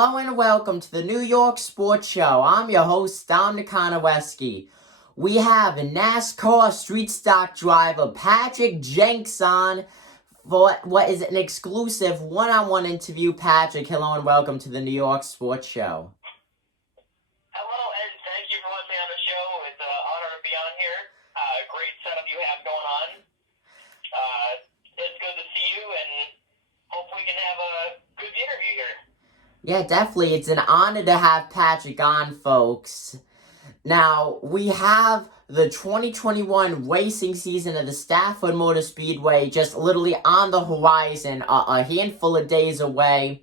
Hello and welcome to the New York Sports Show. I'm your host, Dom Nikonoweski. We have a NASCAR street stock driver, Patrick Jenks, on for what is an exclusive one-on-one interview. Patrick, hello and welcome to the New York Sports Show. Hello, and thank you for letting me on the show. It's an honor to be on here. Great setup you have going on. It's good to see you, and hopefully we can have a good interview here. Yeah, definitely. It's an honor to have Patrick on, folks. Now, we have the 2021 racing season of the Stafford Motor Speedway just literally on the horizon, a handful of days away.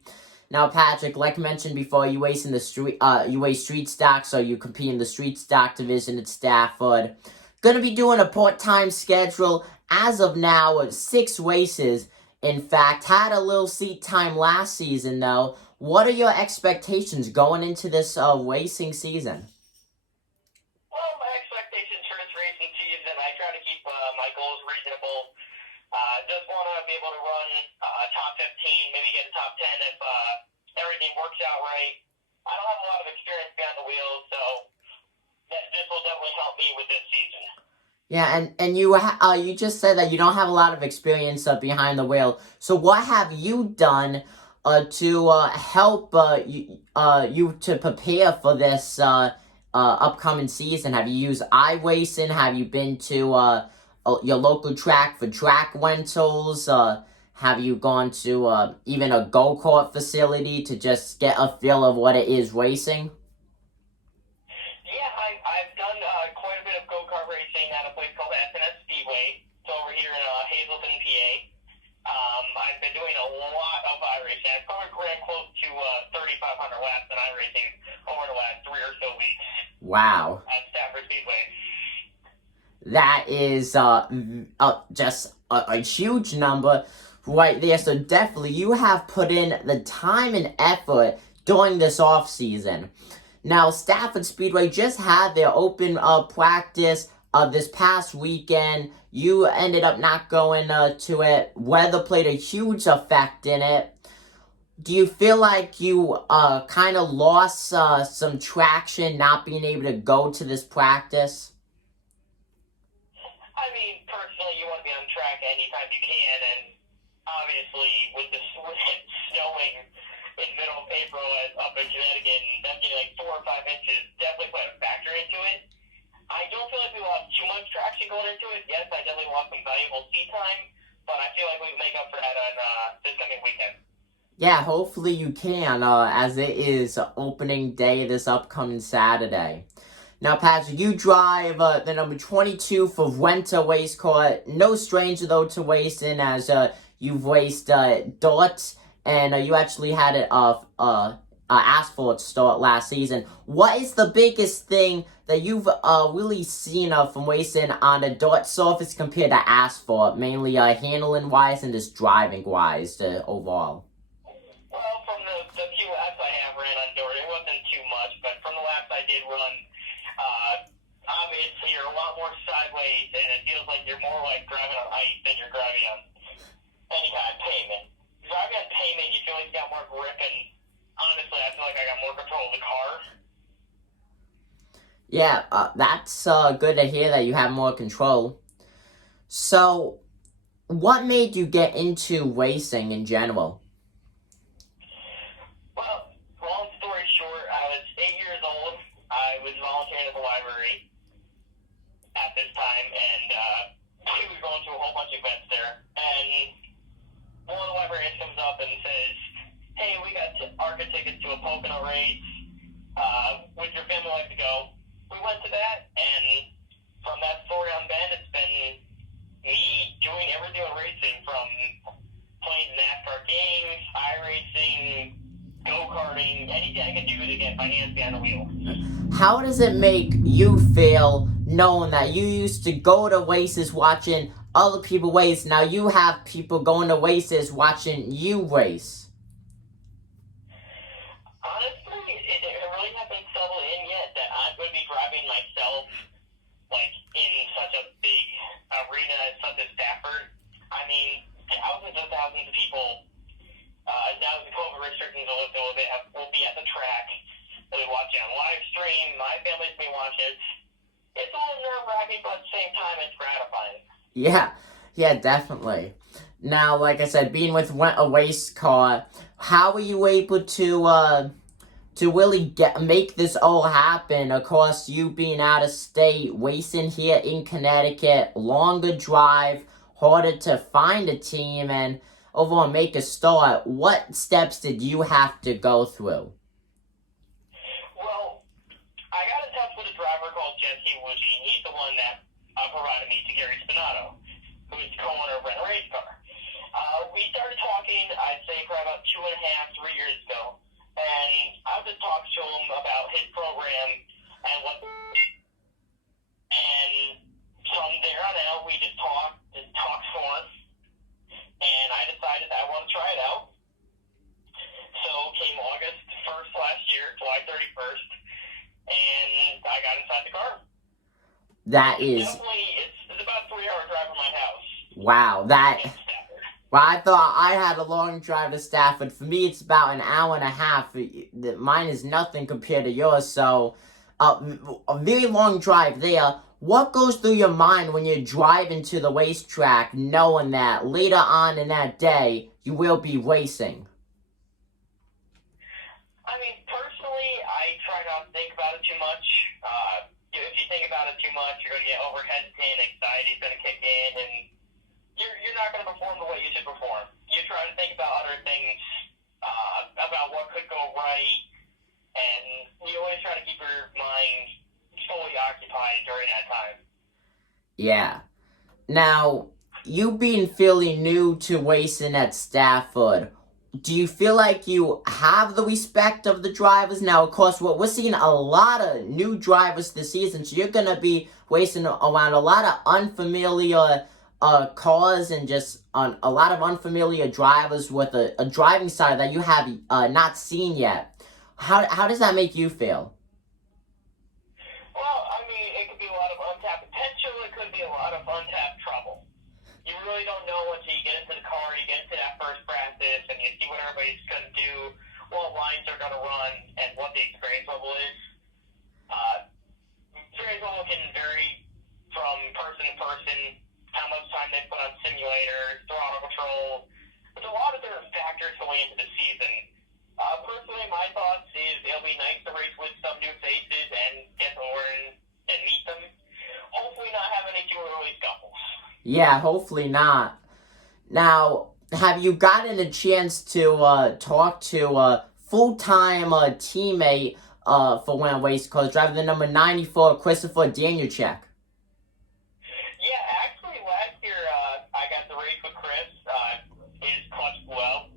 Now, Patrick, like I mentioned before, you race in the street, you race street stock, so you compete in the street stock division at Stafford. Gonna be doing a part-time schedule as of now of 6 races. In fact, had a little seat time last season, though. What are your expectations going into this racing season? Well, my expectations for this racing season, I try to keep my goals reasonable. Just want to be able to run top 15, maybe get a top 10 if everything works out right. I don't have a lot of experience behind the wheel, so this will definitely help me with this season. Yeah, and you just said that you don't have a lot of experience behind the wheel. So what have you done to help you to prepare for this upcoming season? Have you used iRacing? Have you been to your local track for track rentals? Have you gone to even a go-kart facility to just get a feel of what it is racing? Yeah, I've done quite a bit of go-kart racing at a place called SNS Speedway. It's over here in Hazleton, PA. I've been doing a lot of iRacing. I've probably ran close to 3,500 laps in iRacing over the last 3 or so weeks. Wow. At Stafford Speedway. That is just a huge number right there. So definitely you have put in the time and effort during this off season. Now, Stafford Speedway just had their open practice this past weekend. You ended up not going to it. Weather played a huge effect in it. Do you feel like you kind of lost some traction not being able to go to this practice? I mean, personally, you want to be on track anytime you can, and obviously with it snowing in the middle of April up in Connecticut and them getting like 4 or 5 inches definitely played a factor into it. I don't feel like we lost too much traction going into it. Yes, I definitely lost some valuable seat time, but I feel like we can make up for that on this coming weekend. Yeah, hopefully you can, as it is opening day this upcoming Saturday. Now, Patrick, you drive the number 22 for Wenta Race Car. No stranger, though, to racing, as you've raced darts, and you actually had an asphalt start last season. What is the biggest thing that you've really seen from racing on a dirt surface compared to asphalt, mainly handling-wise and just driving-wise overall? Well, from the few laps I have ran on dirt, it wasn't too much, but from the laps I did run, obviously you're a lot more sideways, and it feels like you're more like driving on ice than you're driving on any kind of pavement. Driving on pavement, you feel like you got more grip, and honestly, I feel like I got more control of the car. Yeah, that's good to hear that you have more control. So, what made you get into racing in general? Well, long story short, I was 8 years old. I was volunteering at the library at this time, and we were going to a whole bunch of events there. And one of the librarians comes up and says, "Hey, we got ARCA tickets to a Pocono race. Would your family like to go?" We went to that, and from that story on then, it's been me doing everything with racing, from playing NASCAR games, iRacing, go-karting, anything I can do to get my hands behind the wheel. How does it make you feel knowing that you used to go to races watching other people race, now you have people going to races watching you race? Honestly, it really hasn't settled in yet that I'm going to be driving myself, like, in such a big arena such as Stafford. I mean, thousands of people, now that the COVID restrictions are lifted, will be at time, it's gratifying. Yeah, definitely. Now, like I said, being with a race car, how were you able to really make this all happen? Of course, you being out of state, racing here in Connecticut, longer drive, harder to find a team, and overall make a start. What steps did you have to go through? Well, I got in touch with a driver called Jenks, Woozy, and he's the one that provided me to Gary Spinato, who is the co-owner of Rent a Race Car. We started talking, I'd say, probably about 2.5, 3 years ago. And I just talked to him about his program and what. And from there on out, we just talked for him. And I decided I want to try it out. So came August 1st last year, July 31st, and I got inside the car. That is definitely it's about a 3-hour drive from my house. Wow. Well, I thought I had a long drive to Stafford. For me, it's about an hour and a half. Mine is nothing compared to yours. So, a very long drive there. What goes through your mind when you're driving to the racetrack, knowing that later on in that day you will be racing? I mean, personally, I try not to think about it too much. If you think about it too much, you're going to get over hesitant, anxiety's going to kick in, and you're not going to perform the way you should perform. You try to think about other things, about what could go right, and you always try to keep your mind fully occupied during that time. Yeah. Now, you being fairly new to racing at Stafford, do you feel like you have the respect of the drivers? Now, of course, we're seeing a lot of new drivers this season, so you're going to be racing around a lot of unfamiliar cars and just a lot of unfamiliar drivers with a driving style that you have not seen yet. How does that make you feel? Well, I mean, it could be a lot of untapped potential. It could be a lot of untapped trouble. You really don't know until you get into the car, you get into that first practice, and you see what everybody's going to do, what lines they're going to run, and what the experience level is. Experience level can vary from person to person, how much time they put on simulators, throttle control. There's a lot of different factors going into the season. Personally, my thoughts is it'll be nice to race with some new faces and get to learn and meet them. Hopefully not have any too early scuffles. Yeah, hopefully not. Now, have you gotten a chance to talk to a full-time teammate for one race car, driver the number 94, Christopher Danielchek? Yeah, actually, last year I got to race with Chris. His clutch blew out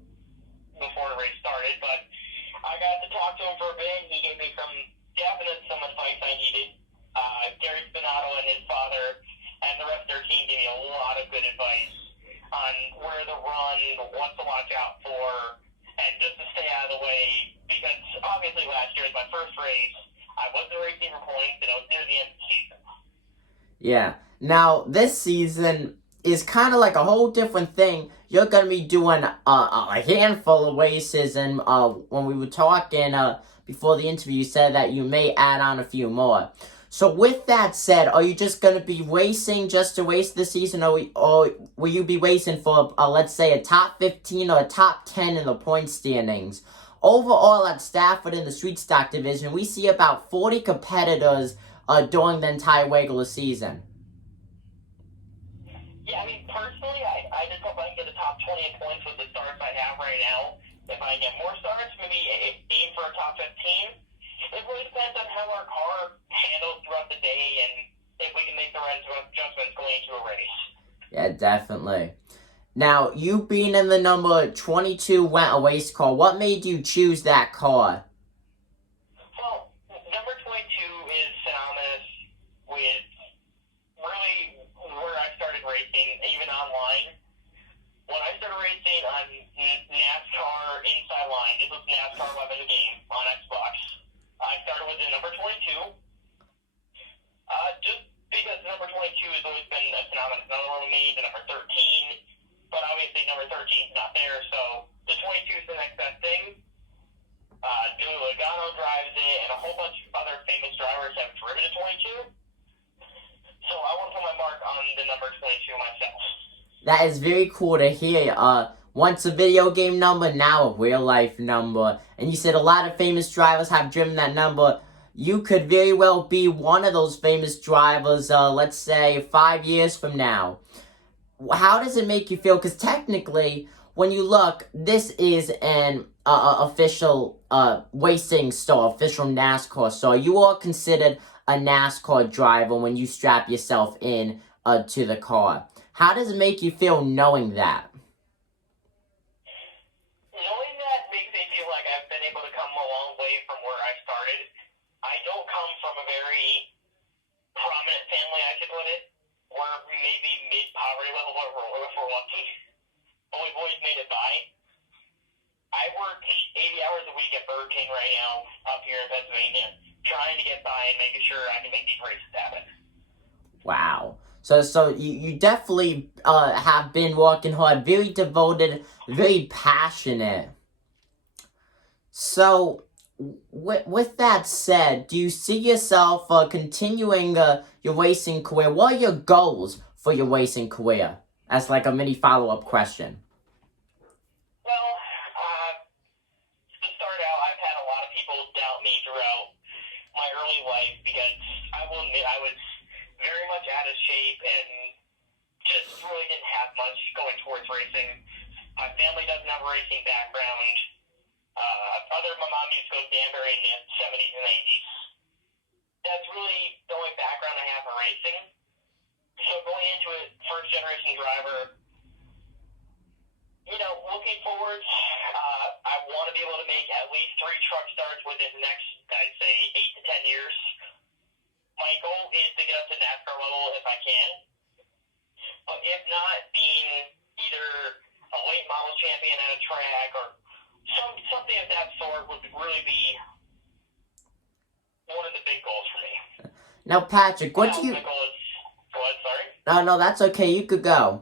before the race started, but I got to talk to him for a bit. He gave me some advice I needed. Gary Spinato and his father and the rest of their team gave me a lot of good advice on where to run, what to watch out for, and just to stay out of the way, because obviously last year was my first race. I wasn't racing for points, and it was near the end of the season. Yeah. Now, this season is kind of like a whole different thing. You're going to be doing a handful of races, and when we were talking before the interview, you said that you may add on a few more. So with that said, are you just going to be racing just to race this season, or will you be racing for, let's say, a top 15 or a top 10 in the point standings? Overall at Stafford in the Street Stock Division, we see about 40 competitors during the entire regular season. Yeah, I mean, personally, I just hope I can get the top 20 in points with the starts I have right now. If I get more starts, maybe aim for a top 15. It really depends on how our car handles throughout the day and if we can make the right adjustments going into a race. Yeah, definitely. Now, you being in the number 22 Rent a Race car, what made you choose that car? Well, number 22 is synonymous with really where I started racing, even online. When I started racing on NASCAR Inside Line, this was NASCAR 11 the game on Xbox. I started with the number 22. Just because number 22 has always been a synonymous number with me, the number 13, but obviously number 13 is not there, so the 22 is the next best thing. Joey Logano drives it, and a whole bunch of other famous drivers have driven a 22. So I want to put my mark on the number 22 myself. That is very cool to hear. Once a video game number, now a real life number. And you said a lot of famous drivers have driven that number. You could very well be one of those famous drivers, let's say 5 years from now. How does it make you feel? Because technically, when you look, this is an official racing store, official NASCAR store. You are considered a NASCAR driver when you strap yourself in to the car. How does it make you feel knowing that? Knowing that makes me feel like I've been able to come a long way from where I started. I don't come from a very prominent family, I should put it. We're maybe mid-poverty level if we're lucky. But we've always made it by. I work 80 hours a week at Burger King right now up here in Pennsylvania, trying to get by and making sure I can make these races happen. Wow. So you definitely have been working hard, very devoted, very passionate. So, with that said, do you see yourself continuing your racing career? What are your goals for your racing career? As like a mini follow-up question. Well, to start out, I've had a lot of people doubt me throughout my early life because I will admit I was very much out of shape and just really didn't have much going towards racing. My family doesn't have a racing background. My mom used to go to Danbury in the 70s and 80s. That's really the only background I have for racing. So going into it, first generation driver, looking forward, I want to be able to make at least 3 truck starts within the next, I'd say, 8 to 10 years. My goal is to get up to NASCAR level if I can. But if not, being either a late model champion at a track or something of that sort would really be one of the big goals for me. Now, Patrick, what do you... Go ahead, sorry. No, that's okay. You could go.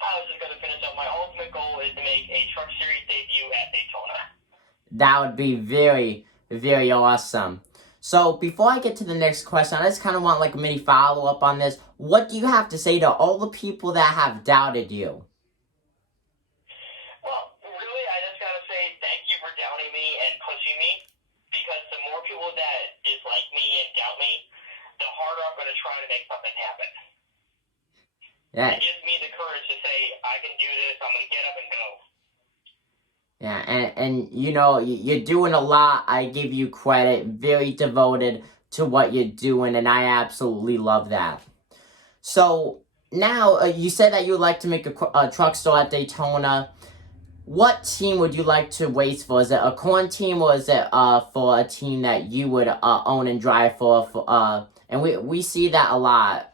I was just going to finish up. My ultimate goal is to make a Truck Series debut at Daytona. That would be very, very awesome. So, before I get to the next question, I just kind of want like a mini follow-up on this. What do you have to say to all the people that have doubted you? Well, really, I just got to say thank you for doubting me and pushing me, because the more people that dislike me and doubt me, the harder I'm going to try to make something happen. Yeah. It gives me the courage to say, I can do this, I'm going to get up and go. Yeah, and you're doing a lot. I give you credit. Very devoted to what you're doing, and I absolutely love that. So, now, you said that you would like to make a truck start at Daytona. What team would you like to race for? Is it a corn team, or is it for a team that you would own and drive for? And we see that a lot.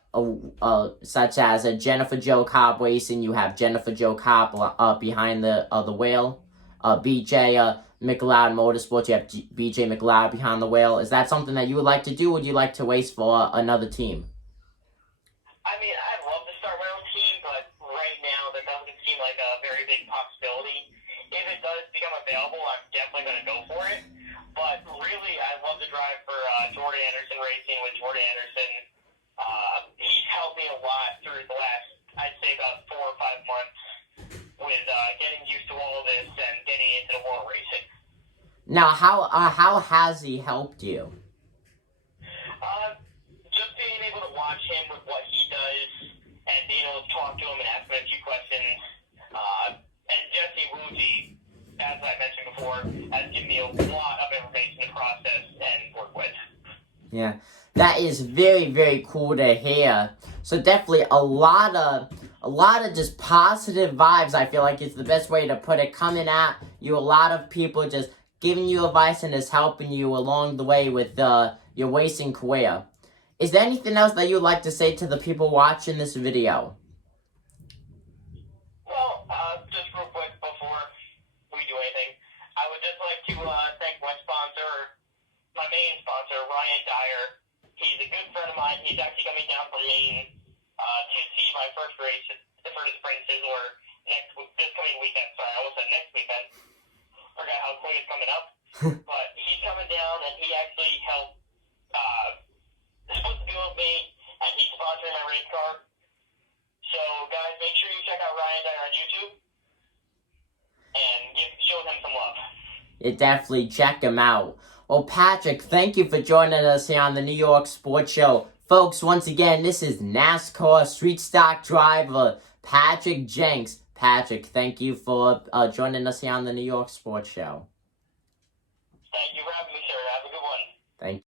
Such as Jennifer Jo Cobb Racing. You have Jennifer Jo Cobb behind the wheel. BJ McLeod Motorsports. You have BJ McLeod behind the wheel. Is that something that you would like to do? Or would you like to race for another team? I mean, I'd love to start my own team, but right now that doesn't seem like a very big possibility. If it does become available, I'm definitely going to go for it. But really, I'd love to drive for Jordan Anderson Racing with Jordan Anderson. He's helped me a lot through the last, I'd say, about 4 or 5 months with getting used to all of this and getting into the world racing. Now, how has he helped you? Just being able to watch him with what he does and being able to talk to him and ask him a few questions. And Jesse Woozy, as I mentioned before, has given me a lot of information to process and work with. Yeah, that is very, very cool to hear. So definitely a lot of just positive vibes. I feel like it's the best way to put it. Coming at you, a lot of people just giving you advice and just helping you along the way with your racing career. Is there anything else that you'd like to say to the people watching this video? Well, just real quick before we do anything, I would just like to thank my main sponsor, Ryan Dyer. He's a good friend of mine. He's actually coming down from Maine to see my first race for the Spring Sizzler this coming weekend. Sorry, I almost said next weekend. Forgot how quick it's coming up. But he's coming down, and he actually helped split the bill with me, and he sponsoring my race car. So, guys, make sure you check out Ryan Dyer on YouTube and show him some love. You definitely check him out. Well, Patrick, thank you for joining us here on the New York Sports Show. Folks, once again, this is NASCAR Street Stock driver Patrick Jenks. Patrick, thank you for joining us here on the New York Sports Show. Thank you for having me, sir. Have a good one. Thank you.